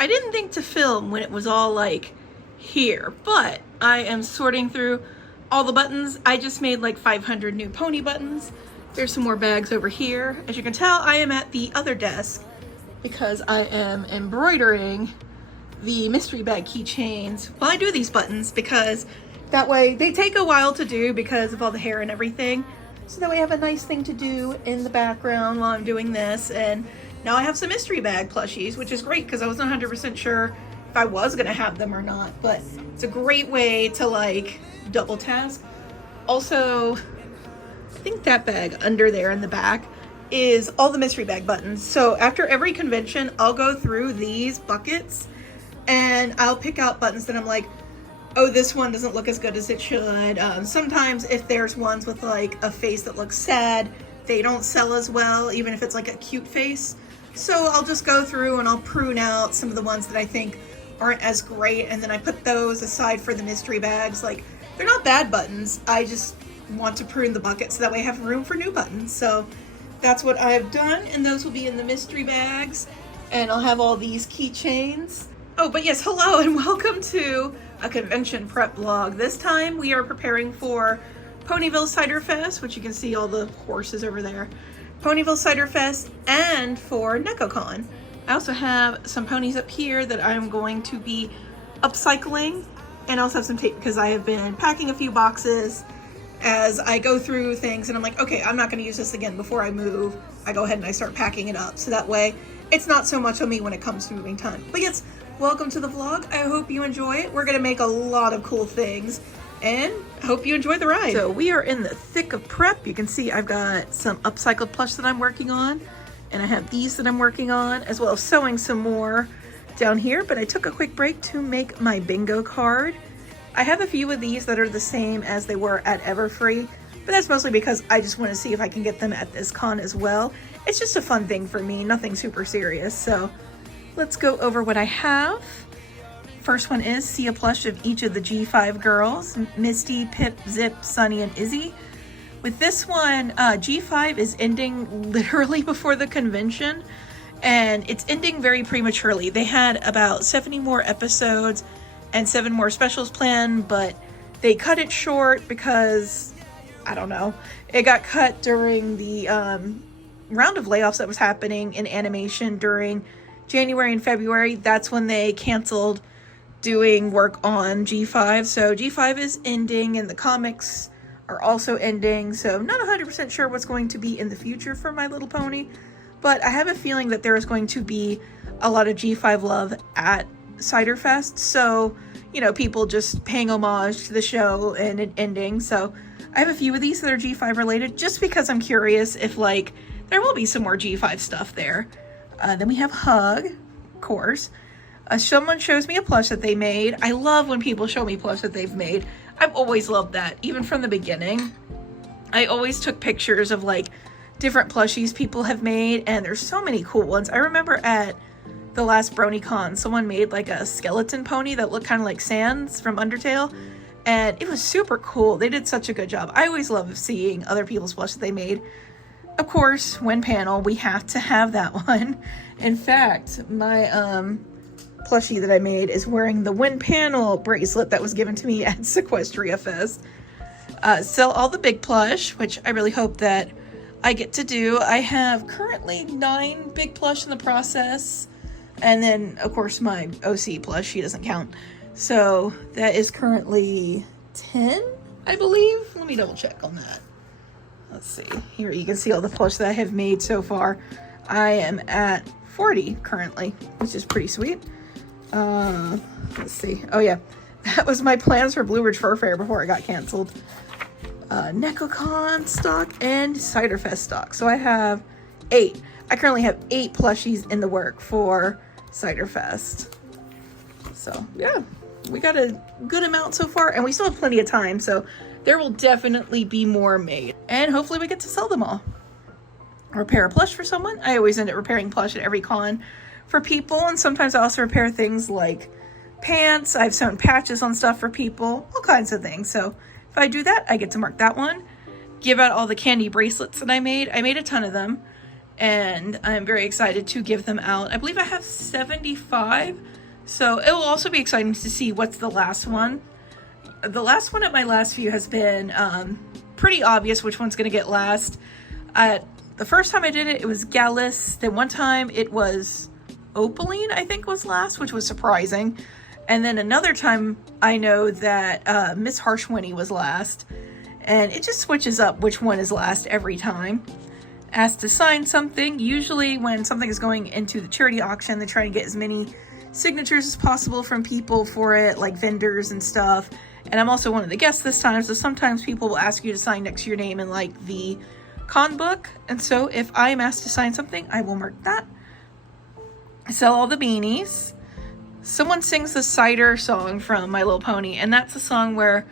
I didn't think to film when it was all like here, but I am sorting through all the buttons. I just made like 500 new pony buttons. There's some more bags over here. As you can tell, I am at the other desk because I am embroidering the mystery bag keychains while I do these buttons, because that way they take a while to do because of all the hair and everything. So that way I have a nice thing to do in the background while I'm doing this. And now I have some mystery bag plushies, which is great because I wasn't 100% sure if I was gonna have them or not, but it's a great way to like double task. Also, I think that bag under there in the back is all the mystery bag buttons. So after every convention, I'll go through these buckets and I'll pick out buttons that I'm like, oh, this one doesn't look as good as it should. Sometimes if there's ones with like a face that looks sad, they don't sell as well, even if it's like a cute face. So I'll just go through and I'll prune out some of the ones that I think aren't as great, and then I put those aside for the mystery bags. Like, they're not bad buttons, I just want to prune the bucket so that way I have room for new buttons. So that's what I've done, and those will be in the mystery bags, and I'll have all these keychains. Oh, but yes, hello and welcome to a convention prep vlog. This time we are preparing for Ponville Ciderfest, which you can see all the horses over there. Ponville Ciderfest, and for Nekocon. I also have some ponies up here that I'm going to be upcycling, and I also have some tape because I have been packing a few boxes as I go through things, and I'm like, okay, I'm not going to use this again before I move. I go ahead and I start packing it up, so that way it's not so much on me when it comes to moving time. But yes, welcome to the vlog. I hope you enjoy it. We're going to make a lot of cool things, and I hope you enjoy the ride. So we are in the thick of prep. You can see I've got some upcycled plush that I'm working on, and I have these that I'm working on, as well as sewing some more down here. But I took a quick break to make my bingo card. I have a few of these that are the same as they were at Everfree, but that's mostly because I just want to see if I can get them at this con as well. It's just a fun thing for me, nothing super serious. So let's go over what I have. First one is see a plush of each of the G5 girls, Misty, Pip, Zip, Sunny, and Izzy. With this one, G5 is ending literally before the convention, and it's ending very prematurely. They had about 70 more episodes and 7 more specials planned, but they cut it short because, I don't know, it got cut during the round of layoffs that was happening in animation during January and February. That's when they canceled doing work on G5. So G5 is ending, and the comics are also ending. So I'm not 100% sure what's going to be in the future for My Little Pony, but I have a feeling that there is going to be a lot of G5 love at Ciderfest. So, you know, people just paying homage to the show and it ending. So I have a few of these that are G5 related, just because I'm curious if like there will be some more G5 stuff there. Then we have Hug, of course. Someone shows me a plush that they made. I love when people show me plush that they've made. I've always loved that, even from the beginning. I always took pictures of like different plushies people have made, and there's so many cool ones. I remember at the last BronyCon, someone made like a skeleton pony that looked kind of like Sans from Undertale, and it was super cool. They did such a good job. I always love seeing other people's plush that they made. Of course, Wind Panel, we have to have that one. In fact, my plushie that I made is wearing the Wind Panel bracelet that was given to me at Sequestria Fest. Sell all the big plush, which I really hope that I get to do. I have currently 9 big plush in the process, and then of course my OC plush, she doesn't count. So that is currently 10, I believe. Let me double check on that. Let's see. Here you can see all the plush that I have made so far. I am at 40 currently, which is pretty sweet. Let's see. Oh yeah, that was my plans for Blue Ridge Fur Fair before it got canceled. Nekocon stock and Ciderfest stock. So I have 8. I currently have 8 plushies in the work for Ciderfest. So yeah, we got a good amount so far, and we still have plenty of time, so there will definitely be more made, and hopefully we get to sell them all. Repair a plush for someone. I always end up repairing plush at every con for people, and sometimes I also repair things like pants. I've sewn patches on stuff for people, all kinds of things. So if I do that, I get to mark that one. Give out all the candy bracelets that I made. I made a ton of them, and I'm very excited to give them out. I believe I have 75, so it will also be exciting to see what's the last one. The last one at my last view has been pretty obvious which one's going to get last. The first time I did it, it was Gallus. Then one time it was Opaline, I think was last, which was surprising. And then another time I know that Miss Harshwinny was last. And it just switches up which one is last every time. Asked to sign something. Usually when something is going into the charity auction, they try to get as many signatures as possible from people for it, like vendors and stuff. And I'm also one of the guests this time, so sometimes people will ask you to sign next to your name in like the con book. And so if I'm asked to sign something, I will mark that. I sell all the beanies. Someone sings the Cider song from My Little Pony, and that's a song where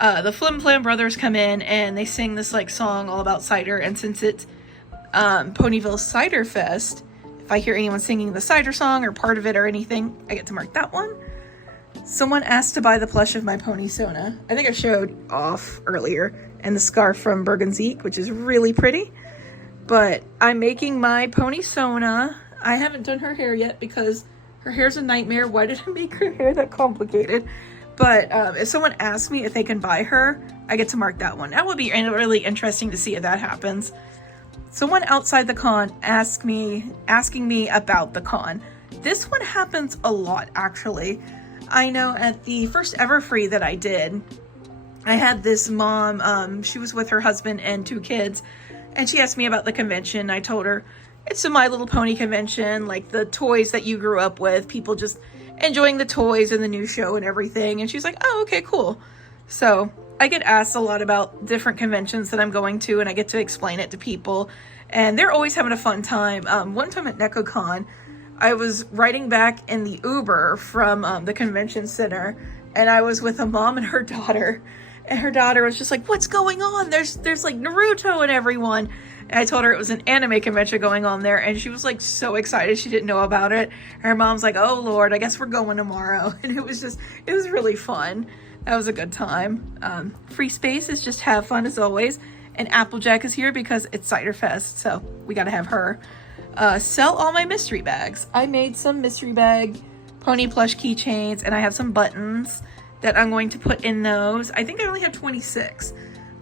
the Flim Flam brothers come in and they sing this like song all about cider. And since it's Ponyville Ciderfest, if I hear anyone singing the cider song or part of it or anything, I get to mark that one. Someone asked to buy the plush of my pony Sona. I think I showed off earlier, and the scarf from Bergenzeek, which is really pretty. But I'm making my pony Sona. I haven't done her hair yet because her hair's a nightmare. Why did I make her hair that complicated? But if someone asks me if they can buy her, I get to mark that one. That would be really interesting to see if that happens. Someone outside the con asking me about the con. This one happens a lot, actually. I know at the first Everfree that I did, I had this mom, she was with her husband and 2 kids, and she asked me about the convention. I told her, it's a My Little Pony convention, like the toys that you grew up with, people just enjoying the toys and the new show and everything. And she's like, oh, okay, cool. So I get asked a lot about different conventions that I'm going to, and I get to explain it to people, and they're always having a fun time. One time at Nekocon, I was riding back in the Uber from the convention center, and I was with a mom and her daughter, and her daughter was just like, what's going on? There's like Naruto and everyone. And I told her it was an anime convention going on there, and she was like so excited she didn't know about it. Her mom's like, oh Lord, I guess we're going tomorrow. And it was really fun. That was a good time. Free space is just have fun as always. And Applejack is here because it's Ciderfest, so we gotta have her. Sell all my mystery bags. I made some mystery bag pony plush keychains, and I have some buttons that I'm going to put in those. I think I only have 26.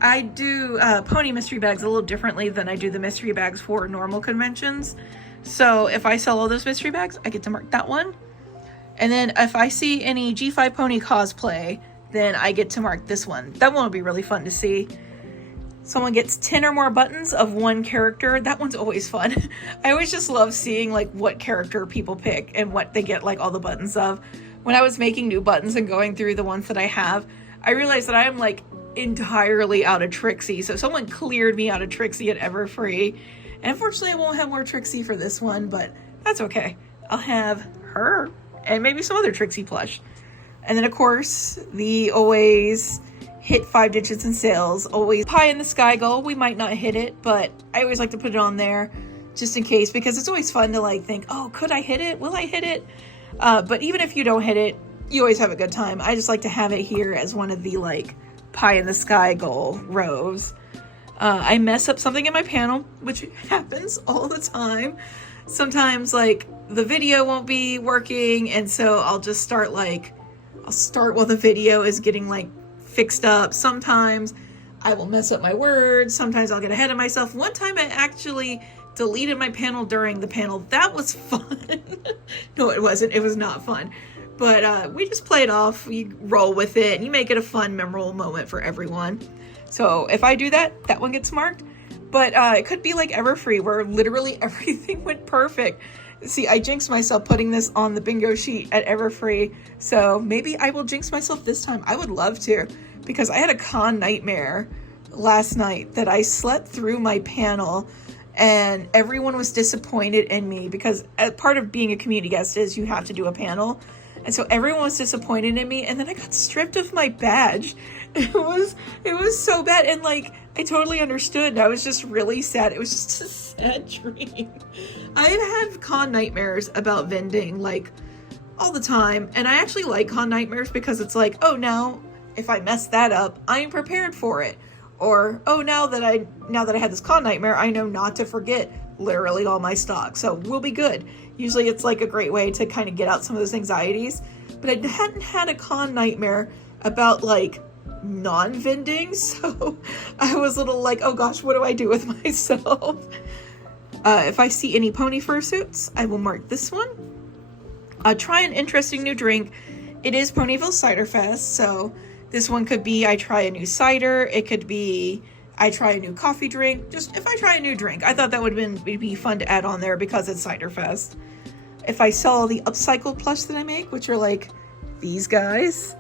I do pony mystery bags a little differently than I do the mystery bags for normal conventions. So if I sell all those mystery bags, I get to mark that one. And then if I see any G5 pony cosplay, then I get to mark this one. That one will be really fun to see. Someone gets 10 or more buttons of one character. That one's always fun. I always just love seeing like what character people pick and what they get like all the buttons of. When I was making new buttons and going through the ones that I have, I realized that I am like entirely out of Trixie. So someone cleared me out of Trixie at Everfree. And unfortunately I won't have more Trixie for this one, but that's okay. I'll have her and maybe some other Trixie plush. And then of course, the always hit 5 digits in sales, always pie in the sky goal. We might not hit it, but I always like to put it on there just in case, because it's always fun to like think, oh, could I hit it? Will I hit it? But even if you don't hit it, you always have a good time. I just like to have it here as one of the like pie in the sky goal rows. I mess up something in my panel, which happens all the time. Sometimes like the video won't be working, and so I'll just start while the video is getting like fixed up. Sometimes I will mess up my words. Sometimes I'll get ahead of myself. One time I actually deleted my panel during the panel. That was fun. No, it wasn't. It was not fun. But we just play it off. You roll with it, and you make it a fun, memorable moment for everyone. So if I do that, that one gets marked. But it could be like Everfree, where literally everything went perfect. See, I jinxed myself putting this on the bingo sheet at Everfree, so maybe I will jinx myself this time. I would love to, because I had a con nightmare last night that I slept through my panel, and everyone was disappointed in me, because part of being a community guest is you have to do a panel, and so everyone was disappointed in me, and then I got stripped of my badge. It was so bad, and like, I totally understood. I was just really sad. It was just a sad dream. I've had con nightmares about vending like all the time, and I actually like con nightmares because it's like, oh, now if I mess that up, I'm prepared for it. Or, oh, now that I had this con nightmare, I know not to forget literally all my stock, so we'll be good. Usually it's like a great way to kind of get out some of those anxieties, but I hadn't had a con nightmare about like non-vending, so I was a little like, oh gosh, what do I do with myself? If I see any pony fursuits, I will mark this one. Try an interesting new drink. It is Ponville Ciderfest, so this one could be I try a new cider. It could be I try a new coffee drink. Just if I try a new drink. I thought that would be fun to add on there because it's Ciderfest. If I sell the upcycled plush that I make, which are like these guys.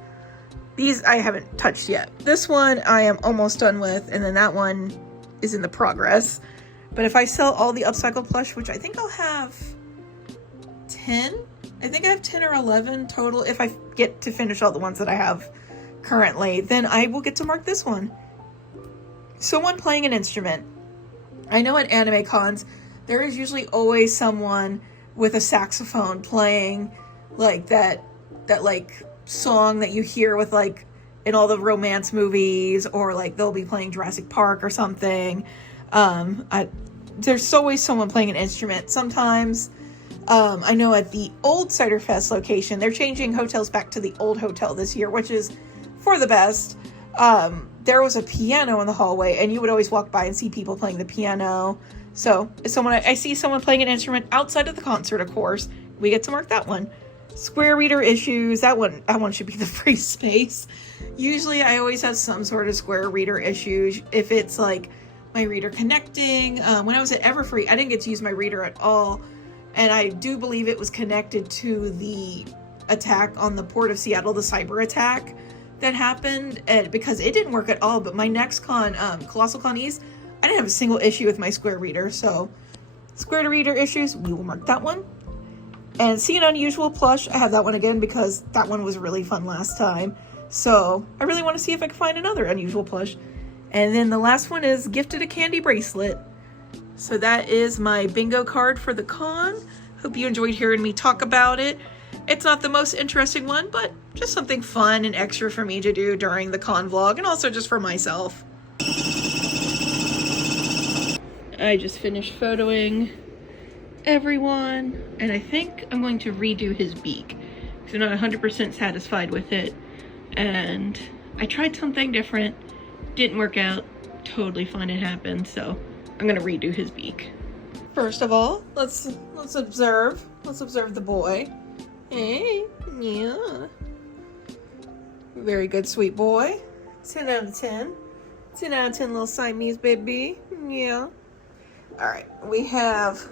These I haven't touched yet. This one I am almost done with, and then that one is in the progress. But if I sell all the upcycled plush, which I think I'll have 10. I think I have 10 or 11 total. If I get to finish all the ones that I have currently, then I will get to mark this one. Someone playing an instrument. I know at anime cons, there is usually always someone with a saxophone playing like that like song that you hear with like in all the romance movies, or like they'll be playing Jurassic Park or something. There's always someone playing an instrument. Sometimes, I know at the old Ciderfest location, they're changing hotels back to the old hotel this year, which is for the best. There was a piano in the hallway, and you would always walk by and see people playing the piano. So if I see someone playing an instrument outside of the concert, of course, we get to mark that one. Square reader issues, that one should be the free space. Usually I always have some sort of square reader issues. If it's like my reader connecting, when I was at Everfree, I didn't get to use my reader at all. And I do believe it was connected to the attack on the port of Seattle, the cyber attack that happened, and because it didn't work at all. But my next con, Colossal Con East, I didn't have a single issue with my square reader. So square reader issues, we will mark that one. And See an Unusual plush, I have that one again because that one was really fun last time. So I really want to see if I can find another unusual plush. And then the last one is Gifted a Candy Bracelet. So that is my bingo card for the con. Hope you enjoyed hearing me talk about it. It's not the most interesting one, but just something fun and extra for me to do during the con vlog, and also just for myself. I just finished photoing everyone, and I think I'm going to redo his beak because I'm not 100% satisfied with it. And I tried something different, didn't work out, totally fine, it happened, so I'm gonna redo his beak. First of all, let's observe the boy. Hey, yeah. Very good, sweet boy. 10 out of 10. 10 out of 10 little Siamese baby. Yeah. Alright, we have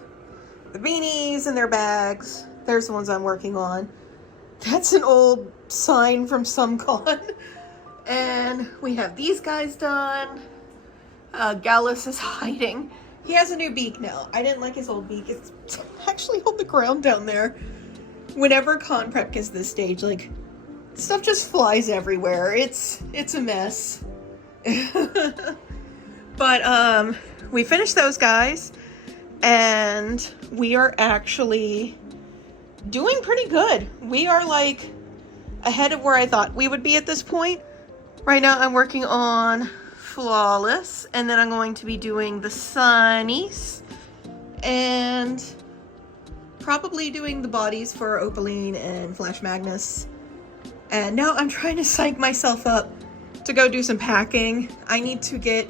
the beanies in their bags. There's the ones I'm working on. That's an old sign from some con. And we have these guys done. Gallus is hiding. He has a new beak now. I didn't like his old beak. It's actually on the ground down there. Whenever con prep gets this stage, like, stuff just flies everywhere. It's a mess. But we finished those guys, and we are actually doing pretty good. We are like ahead of where I thought we would be at this point. Right now I'm working on Flawless, and then I'm going to be doing the Sunnies, and probably doing the bodies for Opaline and Flash Magnus. And now I'm trying to psych myself up to go do some packing. I need to get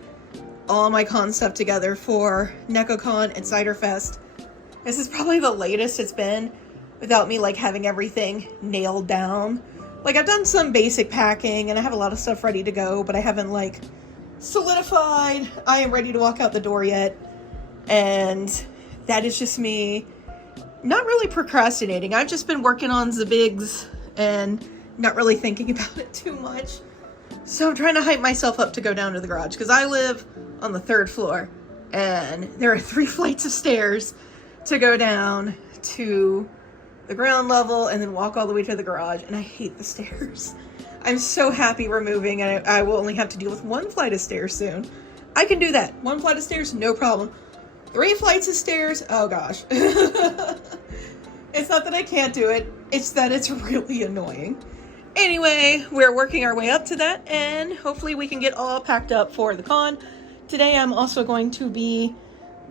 all my con stuff together for Nekocon and Ciderfest. This is probably the latest it's been without me like having everything nailed down. Like, I've done some basic packing and I have a lot of stuff ready to go, but I haven't like solidified I am ready to walk out the door yet. And that is just me not really procrastinating. I've just been working on the bigs and not really thinking about it too much. So I'm trying to hype myself up to go down to the garage because I live on the 3rd floor and there are 3 flights of stairs to go down to the ground level and then walk all the way to the garage, and I hate the stairs. I'm so happy we're moving and I will only have to deal with 1 flight of stairs soon. I can do that. 1 flight of stairs, no problem. 3 flights of stairs, oh gosh. It's not that I can't do it, it's that it's really annoying. Anyway, we're working our way up to that, and hopefully we can get all packed up for the con. Today I'm also going to be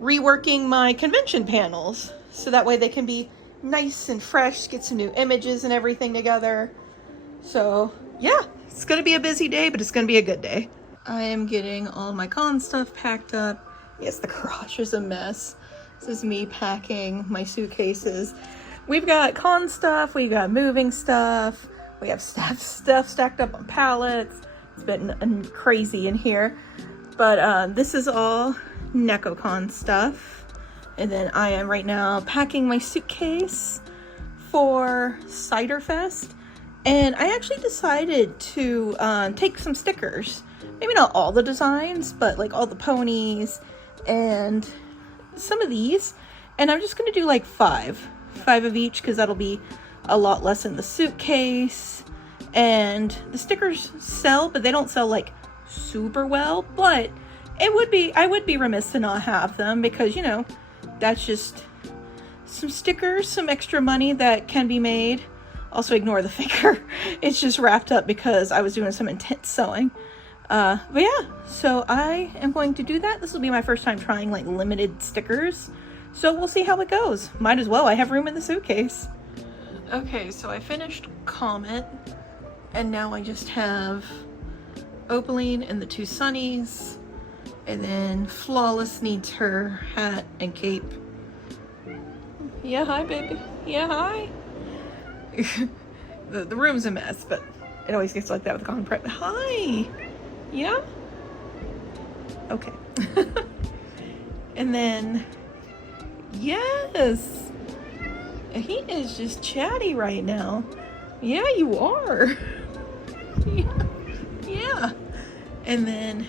reworking my convention panels so that way they can be nice and fresh, get some new images and everything together. So yeah, it's gonna be a busy day, but it's gonna be a good day. I am getting all my con stuff packed up. Yes, the garage is a mess. This is me packing my suitcases. We've got con stuff, we've got moving stuff, we have stuff stacked up on pallets. It's been crazy in here. But this is all Nekocon stuff. And then I am right now packing my suitcase for Ciderfest. And I actually decided to take some stickers. Maybe not all the designs, but like all the ponies and some of these. And I'm just gonna do like five of each, because that'll be a lot less in the suitcase. And the stickers sell, but they don't sell like super well. But I would be remiss to not have them, because you know, that's just some stickers, some extra money that can be made. Also ignore the finger. It's just wrapped up because I was doing some intense sewing. But yeah, so I am going to do that. This will be my first time trying like limited stickers. So we'll see how it goes. Might as well, I have room in the suitcase. Okay, so I finished Comet, and now I just have Opaline and the two Sunnies, and then Flawless needs her hat and cape. Yeah, hi baby. Yeah, hi. the room's a mess, but it always gets like that with con prep. Hi. Yeah? Okay. And then, yes, he is just chatty right now. Yeah, you are. Yeah. And then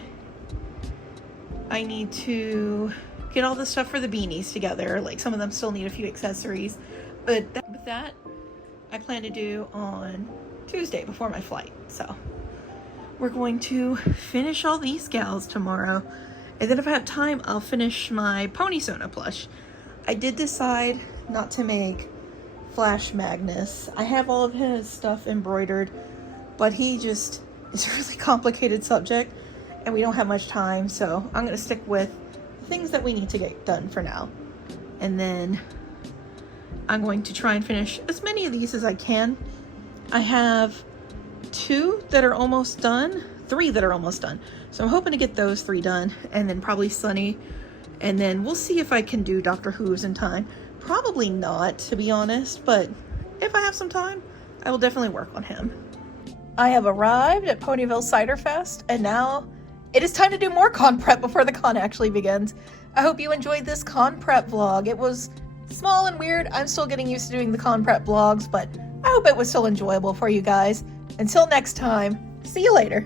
I need to get all the stuff for the beanies together. Like some of them still need a few accessories, but that I plan to do on Tuesday before my flight. So we're going to finish all these gals tomorrow. And then if I have time, I'll finish my Pony Sona plush. I did decide not to make Flash Magnus. I have all of his stuff embroidered, but he just is a really complicated subject and we don't have much time. So I'm going to stick with the things that we need to get done for now. And then I'm going to try and finish as many of these as I can. I have 2 that are almost done, 3 that are almost done. So I'm hoping to get those 3 done, and then probably Sunny. And then we'll see if I can do Doctor Who's in time. Probably not, to be honest, but if I have some time, I will definitely work on him. I have arrived at Ponville Ciderfest, and now it is time to do more con prep before the con actually begins. I hope you enjoyed this con prep vlog. It was small and weird. I'm still getting used to doing the con prep vlogs, but I hope it was still enjoyable for you guys. Until next time, see you later.